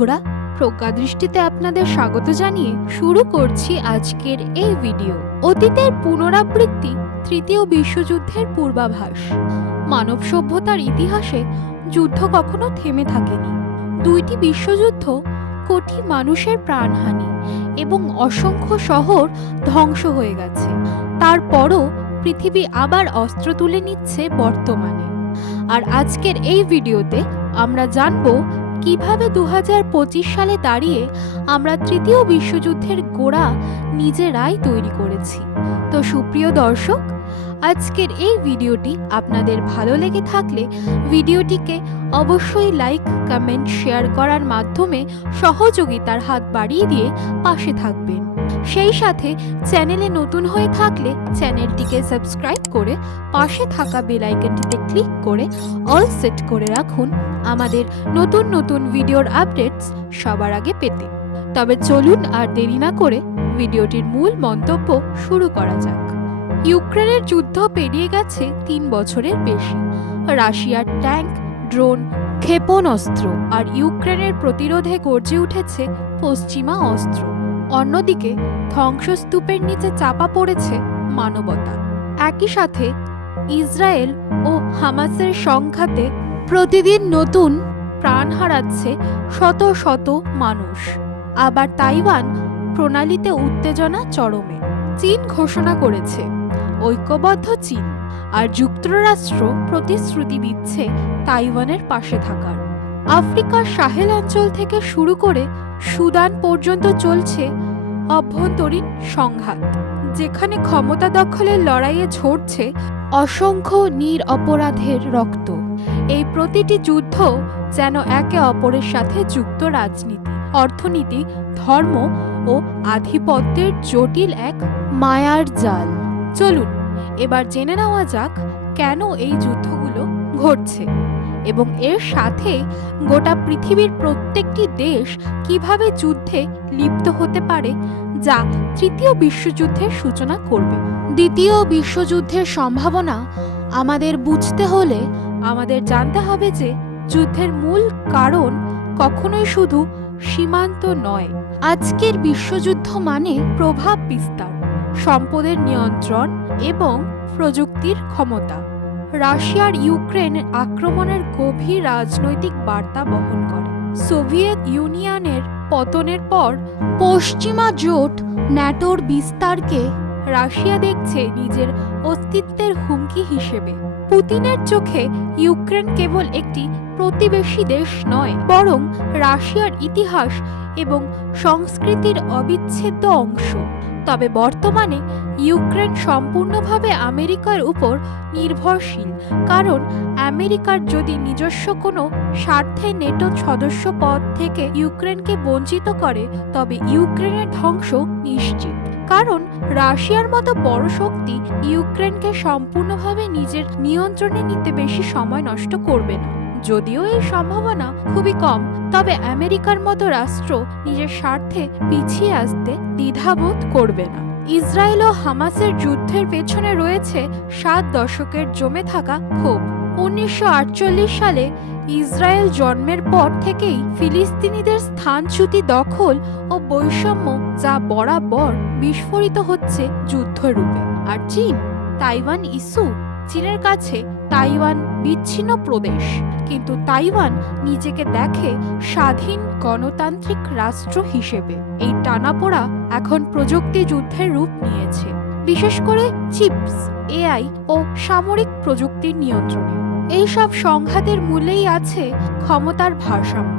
বন্ধুরা, প্রজ্ঞা দৃষ্টিতে আপনাদের স্বাগত জানিয়ে শুরু করছি আজকের এই ভিডিও। অতীতের পুনরাবৃত্তি, তৃতীয় বিশ্বযুদ্ধের পূর্বাভাস। মানব সভ্যতার ইতিহাসে যুদ্ধ কখনো থেমে থাকেনি। দুইটি বিশ্বযুদ্ধ, কোটি মানুষের প্রাণহানি এবং অসংখ্য শহর ধ্বংস হয়ে গেছে। তারপরও পৃথিবী আবার অস্ত্র তুলে নিচ্ছে বর্তমানে। আর আজকের এই ভিডিওতে আমরা জানব কিভাবে 2025 সালে দাঁড়িয়ে আমরা তৃতীয় বিশ্বযুদ্ধের গোড়া নিজেরাই তৈরি করেছি। তো সুপ্রিয় দর্শক, আজকের এই ভিডিওটি আপনাদের ভালো লেগে থাকলে ভিডিওটিকে অবশ্যই লাইক, কমেন্ট, শেয়ার করার মাধ্যমে সহযোগিতার হাত বাড়িয়ে দিয়ে পাশে থাকবেন। সেই সাথে চ্যানেলে নতুন হয়ে থাকলে চ্যানেলটিকে সাবস্ক্রাইব করে পাশে থাকা বেল আইকনটিতে ক্লিক করে অল সেট করে রাখুন আমাদের নতুন নতুন ভিডিওর আপডেটস সবার আগে পেতে। তবে চলুন আর দেরি না করে ভিডিওটির মূল মন্তব্য শুরু করা যাক। ইউক্রেনের যুদ্ধ পেরিয়ে গেছে 3 বছরের বেশি। রাশিয়ার ট্যাঙ্ক, ড্রোন, ক্ষেপণাস্ত্র আর ইউক্রেনের প্রতিরোধে গর্জে উঠেছে পশ্চিমা অস্ত্র। অন্যদিকে ধ্বংসস্তূপের নিচে চাপা পড়েছে মানবতা। একই সাথে ইসরায়েল ও হামাসের সংঘাতে প্রতিদিন নতুন প্রাণ হারাচ্ছে শত শত মানুষ। আবার তাইওয়ান প্রণালীতে উত্তেজনা চরমে। চীন ঘোষণা করেছে ঐক্যবদ্ধ চীন, আর যুক্তরাষ্ট্র প্রতিশ্রুতি দিচ্ছে তাইওয়ানের পাশে থাকার। আফ্রিকার সাহেল অঞ্চল থেকে শুরু করে সুদান পর্যন্ত চলছে অভ্যন্তরীণ সংঘাত, যেখানে ক্ষমতা দখলের লড়াইয়ে ঝরছে অসংখ্য নিরপরাধের রক্ত। এই প্রতিটি যুদ্ধ যেন একে অপরের সাথে যুক্ত রাজনীতি, অর্থনীতি, ধর্ম ও আধিপত্যের জটিল এক মায়ার জাল। চলুন এবার জেনে নেওয়া যাক কেন এই যুদ্ধগুলো ঘটছে এবং এর সাথে গোটা পৃথিবীর প্রত্যেকটি দেশ কিভাবে যুদ্ধে লিপ্ত হতে পারে, যা তৃতীয় বিশ্বযুদ্ধের সূচনা করবে। দ্বিতীয় বিশ্বযুদ্ধের সম্ভাবনা আমাদের বুঝতে হলে আমাদের জানতে হবে যে যুদ্ধের মূল কারণ কখনোই শুধু সীমান্ত নয়। আজকের বিশ্বযুদ্ধ মানে প্রভাব বিস্তার, সম্পদের নিয়ন্ত্রণ এবং প্রযুক্তির ক্ষমতা। রাশিয়ার ইউক্রেন আক্রমণের গভীর রাজনৈতিক বার্তা বহন করে। সোভিয়েত ইউনিয়নের পতনের পর পশ্চিমা জোট ন্যাটোর বিস্তারকে রাশিয়া দেখছে নিজের অস্তিত্বের হুমকি হিসেবে। পুতিনের চোখে ইউক্রেন কেবল একটি প্রতিবেশী দেশ নয়, বরং রাশিয়ার ইতিহাস এবং সংস্কৃতির অবিচ্ছেদ্য অংশ। তবে বর্তমানে ইউক্রেন সম্পূর্ণভাবে আমেরিকার উপর নির্ভরশীল, কারণ আমেরিকার যদি নিজস্ব কোনো স্বার্থে নেটো সদস্য পদ থেকে ইউক্রেনকে বঞ্চিত করে, তবে ইউক্রেনের ধ্বংস নিশ্চিত। কারণ রাশিয়ার মতো বড় শক্তি ইউক্রেনকে সম্পূর্ণভাবে নিজের নিয়ন্ত্রণে নিতে বেশি সময় নষ্ট করবে না। যদিও এই সম্ভাবনা খুবই কম, তবে আমেরিকার মতো রাষ্ট্র নিজের স্বার্থে পিছিয়ে আসতে দ্বিধাবোধ করবে না। ইসরায়েল ও হামাসের যুদ্ধের পেছনে রয়েছে 7 দশকের জমে থাকা ক্ষোভ। 1948 সালে ইসরায়েল জন্মের পর থেকেই ফিলিস্তিনিদের স্থানচ্যুতি, দখল ও বৈষম্য যা বরাবর বিস্ফোরিত হচ্ছে যুদ্ধরূপে। আর চীন, তাইওয়ান ইস্যু। চীনের কাছে তাইওয়ান বিচ্ছিন্ন প্রদেশ, কিন্তু তাইওয়ান নিজেকে দেখে স্বাধীন গণতান্ত্রিক রাষ্ট্র হিসেবে। এই টানাপোড়া এখন প্রযুক্তি যুদ্ধের রূপ নিয়েছে, বিশেষ করে চিপস, এআই ও সামরিক প্রযুক্তির নিয়ন্ত্রণে। এইসব সংঘাতের মূলেই আছে ক্ষমতার ভারসাম্য।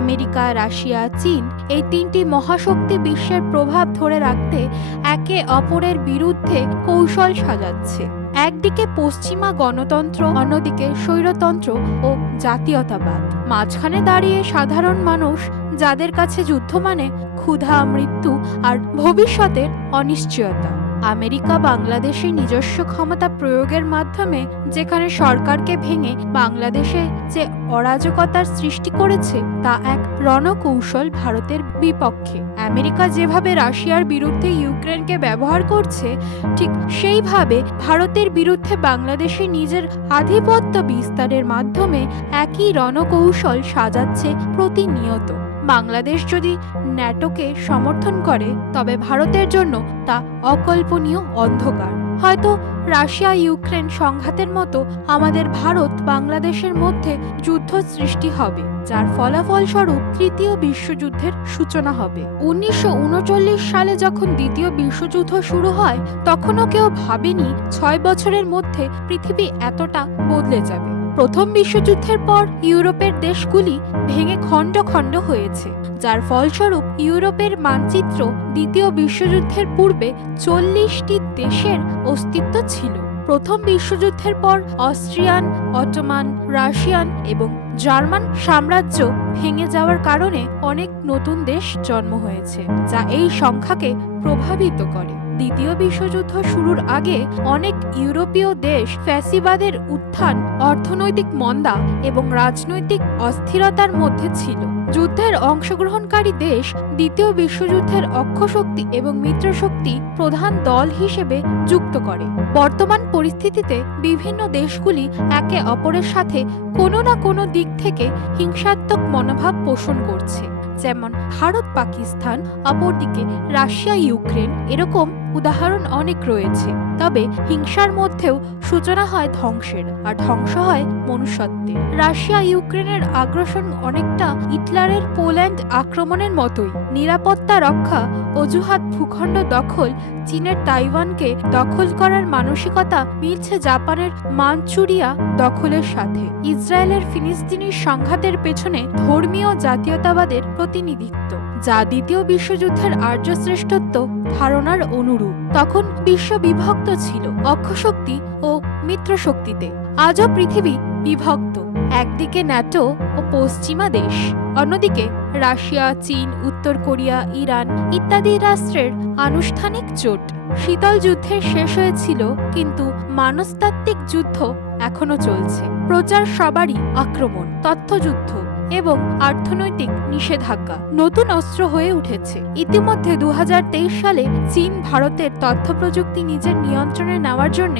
আমেরিকা, রাশিয়া, চীন এই 3টি মহাশক্তি বিশ্বের প্রভাব ধরে রাখতে একে অপরের বিরুদ্ধে কৌশল সাজাচ্ছে। একদিকে পশ্চিমা গণতন্ত্র, অন্যদিকে স্বৈরতন্ত্র ও জাতীয়তাবাদ। মাঝখানে দাঁড়িয়ে সাধারণ মানুষ, যাদের কাছে যুদ্ধ মানে ক্ষুধা, মৃত্যু আর ভবিষ্যতের অনিশ্চয়তা। আমেরিকা বাংলাদেশে নিজস্ব ক্ষমতা প্রয়োগের মাধ্যমে যেখানে সরকারকে ভেঙে বাংলাদেশে যে অরাজকতার সৃষ্টি করেছে, তা এক রণকৌশল ভারতের বিপক্ষে। আমেরিকা যেভাবে রাশিয়ার বিরুদ্ধে ইউক্রেনকে ব্যবহার করছে, ঠিক সেইভাবে ভারতের বিরুদ্ধে বাংলাদেশে নিজের আধিপত্য বিস্তারের মাধ্যমে একই রণকৌশল সাজাচ্ছে প্রতিনিয়ত। বাংলাদেশ যদি ন্যাটোকে সমর্থন করে তবে ভারতের জন্য তা অকল্পনীয় অন্ধকার। হয়তো রাশিয়া ইউক্রেন সংঘাতের মতো আমাদের ভারত বাংলাদেশের মধ্যে যুদ্ধ সৃষ্টি হবে, যার ফলাফলস্বরূপ তৃতীয় বিশ্বযুদ্ধের সূচনা হবে। 1939 সালে যখন দ্বিতীয় বিশ্বযুদ্ধ শুরু হয় তখনও কেউ ভাবেনি 6 বছরের মধ্যে পৃথিবী এতটা বদলে যাবে। প্রথম বিশ্বযুদ্ধের পর ইউরোপের দেশগুলি ভেঙে খণ্ড খণ্ড হয়েছে, যার ফলস্বরূপ ইউরোপের মানচিত্র দ্বিতীয় বিশ্বযুদ্ধের পূর্বে 40টি দেশের অস্তিত্ব ছিল। প্রথম বিশ্বযুদ্ধের পর অস্ট্রিয়ান, অটোমান, রাশিয়ান এবং জার্মান সাম্রাজ্য ভেঙে যাওয়ার কারণে অনেক নতুন দেশ জন্ম হয়েছে, যা এই সংখ্যাকে প্রভাবিত করে। দ্বিতীয় বিশ্বযুদ্ধ শুরুর আগে অনেক ইউরোপীয় দেশ ফ্যাসিবাদের উত্থান, অর্থনৈতিক মন্দা এবং রাজনৈতিক অস্থিরতার মধ্যে ছিল। যুদ্ধের অংশগ্রহণকারী দেশ দ্বিতীয় বিশ্বযুদ্ধের অক্ষশক্তি এবং মিত্রশক্তি প্রধান দল হিসেবে যুক্ত করে। বর্তমান পরিস্থিতিতে বিভিন্ন দেশগুলি একে অপরের সাথে কোনো না কোনো দিক থেকে হিংসাত্মক মনোভাব পোষণ করছে, যেমন ভারত পাকিস্তান, অপরদিকে রাশিয়া ইউক্রেন, এরকম উদাহরণ অনেক রয়েছে। তবে হিংসার মধ্যেও সূচনা হয় ধ্বংসের, আর ধ্বংস হয় মনুষ্যত্বের। রাশিয়া ইউক্রেনের আগ্রাসন অনেকটা হিটলারের পোল্যান্ড আক্রমণের মতোই। নিরাপত্তা রক্ষা অজুহাত ভূখণ্ড দখল, চীনের তাইওয়ানকে দখল করার মানসিকতা মিলছে জাপানের মানচুরিয়া দখলের সাথে। ইসরায়েলের ফিলিস্তিনি সংঘাতের পেছনে ধর্মীয় জাতীয়তাবাদের প্রতিনিধিত্ব, যা দ্বিতীয় বিশ্বযুদ্ধের আর্য শ্রেষ্ঠত্ব ধারণার অনুরূপ। তখন বিশ্ব বিভক্ত ছিল অক্ষশক্তি ও মিত্রশক্তিতে। আজও পৃথিবী বিভক্ত, একদিকে ন্যাটো ও পশ্চিমা দেশ, অন্যদিকে রাশিয়া, চীন, উত্তর কোরিয়া, ইরান ইত্যাদি রাষ্ট্রের আনুষ্ঠানিক জোট। শীতল যুদ্ধের শেষ হয়েছিল, কিন্তু মনস্তাত্ত্বিক যুদ্ধ এখনো চলছে। প্রচার সবারই আক্রমণ, তথ্যযুদ্ধ এবং অর্থনৈতিক নিষেধাজ্ঞা নতুন অস্ত্র হয়ে উঠেছে। ইতিমধ্যে 2023 সালে চীন ভারতের তথ্য প্রযুক্তি নিজের নিয়ন্ত্রণে নেওয়ার জন্য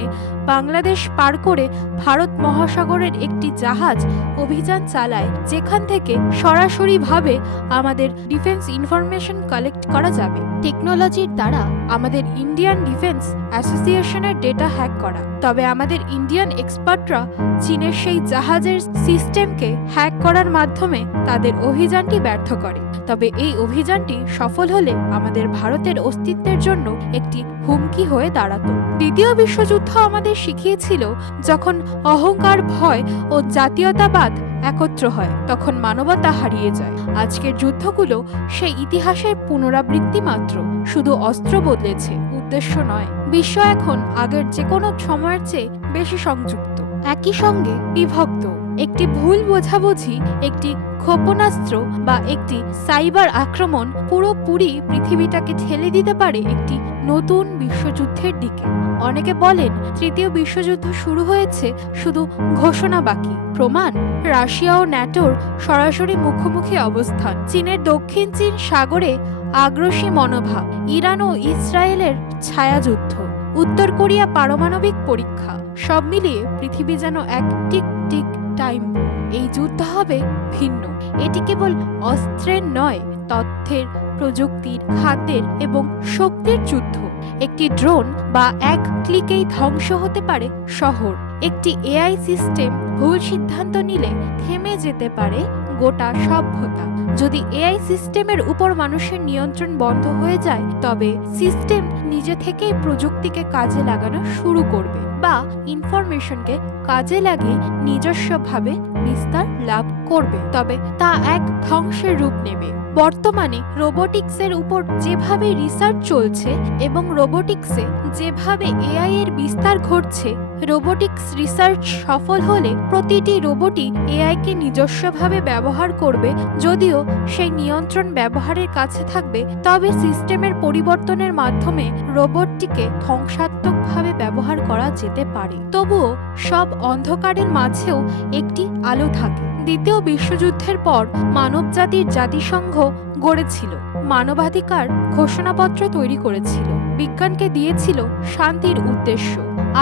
বাংলাদেশ পার করে ভারত মহাসাগরের একটি জাহাজ অভিযান চালায়, যেখান থেকে সরাসরিভাবে আমাদের ডিফেন্স ইনফরমেশন কালেক্ট করা যাবে। টেকনোলজির দ্বারা আমাদের ইন্ডিয়ান ডিফেন্স অ্যাসোসিয়েশনের ডেটা হ্যাক করা। তবে আমাদের ইন্ডিয়ান এক্সপার্টরা চীনের সেই জাহাজের সিস্টেমকে হ্যাক করার মাধ্যমে তাদের অভিযানটি ব্যর্থ করে। তবে এই অভিযানটি সফল হলে আমাদের ভারতের অস্তিত্বের জন্য একটি হুমকি হয়ে দাঁড়াতো। দ্বিতীয় বিশ্বযুদ্ধ আমাদের শিখিয়েছিল, যখন অহংকার, ভয় ও জাতীয়তাবাদ একত্র হয় তখন মানবতা হারিয়ে যায়। আজকের যুদ্ধগুলো সেই ইতিহাসের পুনরাবৃত্তি মাত্র, শুধু অস্ত্র বদলেছে, উদ্দেশ্য নয়। বিশ্ব এখন আগের যে কোনো সময়ের চেয়ে বেশি সংযুক্ত, একই সঙ্গে বিভক্ত। একটি ভুল বোঝাবুঝি, একটি ক্ষেপণাস্ত্র বা একটি সাইবার আক্রমণ পুরোপুরি পৃথিবীটাকে ঠেলে দিতে পারে একটি নতুন বিশ্বযুদ্ধের দিকে। অনেকে বলেন তৃতীয় বিশ্বযুদ্ধ শুরু হয়েছে, শুধু ঘোষণা বাকি। প্রমাণ রাশিয়া ও ন্যাটোর সরাসরি মুখোমুখি অবস্থান, চীনের দক্ষিণ চীন সাগরে আগ্রাসী মনোভাব, ইরান ও ইসরায়েলের ছায়াযুদ্ধ, উত্তর কোরিয়া পারমাণবিক পরীক্ষা, সব মিলিয়ে পৃথিবী যেন এক টিক টিক টাইম। এই যুদ্ধ হবে ভিন্ন। এটি কেবল অস্ত্রের নয়, তথ্যের, প্রযুক্তির, খাদ্যের এবং শক্তির যুদ্ধ। একটি ড্রোন বা এক ক্লিকেই ধ্বংস হতে পারে শহর। একটি এআই সিস্টেম ভুল সিদ্ধান্ত নিলে থেমে যেতে পারে গোটা সভ্যতা। যদি এআই সিস্টেমের উপর মানুষের নিয়ন্ত্রণ বন্ধ হয়ে যায়, তবে সিস্টেম নিজে থেকেই প্রযুক্তিকে কাজে লাগানো শুরু করবে বা ইনফরমেশনকে কাজে লাগিয়ে নিজস্বভাবে বিস্তার লাভ করবে। তবে তা এক ধ্বংসের রূপ নেবে। বর্তমানে রোবোটিক্সের উপর যেভাবে রিসার্চ চলছে এবং রোবোটিক্সে যেভাবে এআই এর বিস্তার ঘটছে, রোবোটিক্স রিসার্চ সফল হলে প্রতিটি রোবটই এআইকে নিজস্বভাবে ব্যবহার করবে। যদিও সেই নিয়ন্ত্রণ ব্যবহারের কাছে থাকবে, তবে সিস্টেমের পরিবর্তনের মাধ্যমে রোবটটিকে ধ্বংসাত্মকভাবে ব্যবহার করা যেতে পারে। তবুও সব অন্ধকারের মাঝেও একটি আলো থাকে। দ্বিতীয় বিশ্বযুদ্ধের পর মানবজাতির জাতিসংঘ গড়েছিল, মানবাধিকার ঘোষণাপত্র তৈরি করেছিল, বিজ্ঞানকে দিয়েছিল শান্তির উদ্দেশ্য।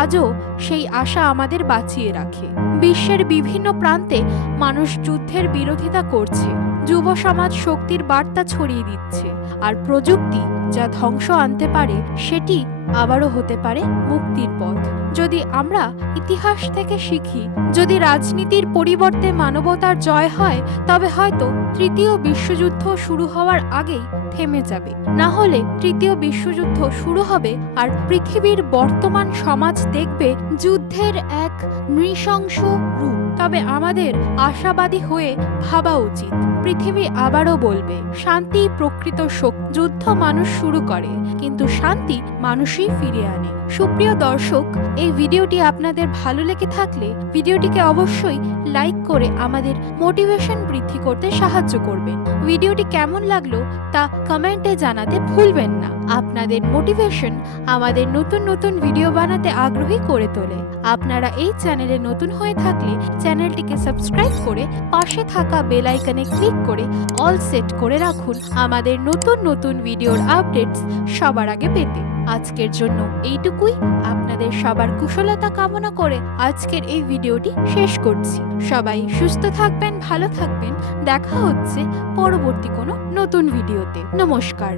আজও সেই আশা আমাদের বাঁচিয়ে রাখে। বিশ্বের বিভিন্ন প্রান্তে মানুষ যুদ্ধের বিরোধিতা করছে, যুব সমাজ শক্তির বার্তা ছড়িয়ে দিচ্ছে, আর প্রযুক্তি যা ধ্বংস আনতে পারে সেটি আবারও হতে পারে মুক্তির পথ। যদি আমরা ইতিহাস থেকে শিখি, যদি রাজনীতির পরিবর্তে মানবতার জয় হয়, তবে হয়তো তৃতীয় বিশ্বযুদ্ধ শুরু হওয়ার আগেই থেমে যাবে। না হলে তৃতীয় বিশ্বযুদ্ধ শুরু হবে আর পৃথিবীর বর্তমান সমাজ দেখবে যুদ্ধের এক নৃশংস রূপ। তবে আমাদের আশাবাদী হয়ে ভাবা উচিত। পৃথিবী আবারও বলবে, শান্তি প্রকৃত শক্তি। যুদ্ধ মানুষ শুরু করে, কিন্তু শান্তি মানুষই ফিরিয়ে আনে। সুপ্রিয় দর্শক, এই ভিডিওটি আপনাদের ভালো লেগে থাকলে ভিডিওটিকে অবশ্যই লাইক করে আমাদের মোটিভেশন বৃদ্ধি করতে সাহায্য করবেন। ভিডিওটি কেমন লাগলো তা কমেন্টে জানাতে ভুলবেন না। আপনাদের মোটিভেশন আমাদের নতুন নতুন ভিডিও বানাতে আগ্রহী করে তোলে। আপনারা এই চ্যানেলে নতুন হয়ে থাকলে চ্যানেলটিকে সাবস্ক্রাইব করে পাশে থাকা বেল আইকনে ক্লিক করে অল সেট করে রাখুন আমাদের নতুন নতুন ভিডিওর আপডেটস সবার আগে পেতে। আজকের জন্য এইটুকুই। আপনাদের সবার কুশলতা কামনা করে আজকের এই ভিডিওটি শেষ করছি। সবাই সুস্থ থাকবেন, ভালো থাকবেন। দেখা হচ্ছে পরবর্তী কোনো নতুন ভিডিওতে। নমস্কার।